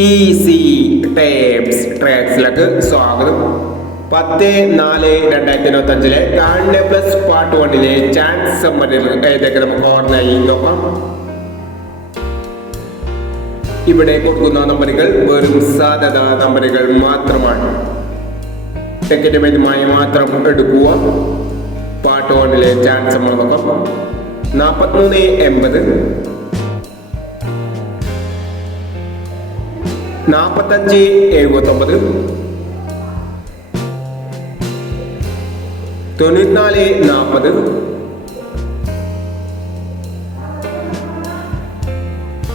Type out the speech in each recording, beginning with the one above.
Easy tapes ട്രാക്സിലേക്ക് സ്വാഗതം. 10/4/2025 കാണ്യ plus part 1 chance സമ്മറികൾ ഏതൊക്കെ നമുക്ക് ഓർമ്മയായി നോക്കാം. ഇവിടെ കൊടുക്കുന്ന നമ്പറുകൾ വെറും സാധ്യത നമ്പറുകൾ മാത്രമാണ്. ടിക്കറ്റുമായി മാത്രം എടുക്കുക. പാർട്ട് 1 ചാൻസ് നമ്മൾ നോക്കാം. 43/80, 45/79, 94/40,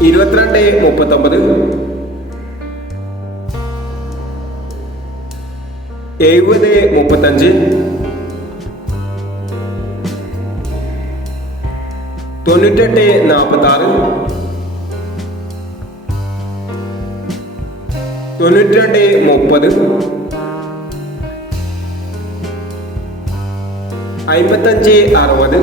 22/39, 70/35, 98/46, 92/30, 55/60,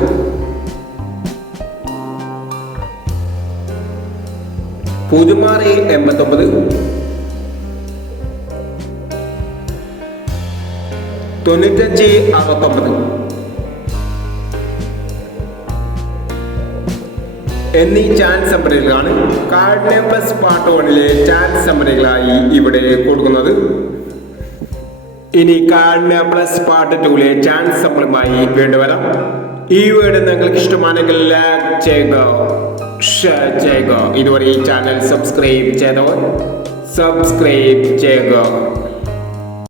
06/89, 95/69 എന്നീ ചാൻസ് നമ്പറുകളാണ് കാർഡ് പ്ലസ് പാർട്ട് 1 ചാൻസ് നമ്പറുകളായി ഇവിടെ കൊടുക്കുന്നത്. ഇനി കാർഡ് പ്ലസ് പാർട്ട് 2 ചാൻസ് നമ്പറുമായി വീണ്ടും വരാം. ഈ വീഡിയോ നിങ്ങൾക്ക് ഇഷ്ടമാണെങ്കിൽ ലൈക്ക് ചെയ്യുക, ഷെയർ ചെയ്യുക. ഇതുവരെ ഈ ചാനൽ സബ്സ്ക്രൈബ് ചെയ്തവർ സബ്സ്ക്രൈബ് ചെയ്യുക.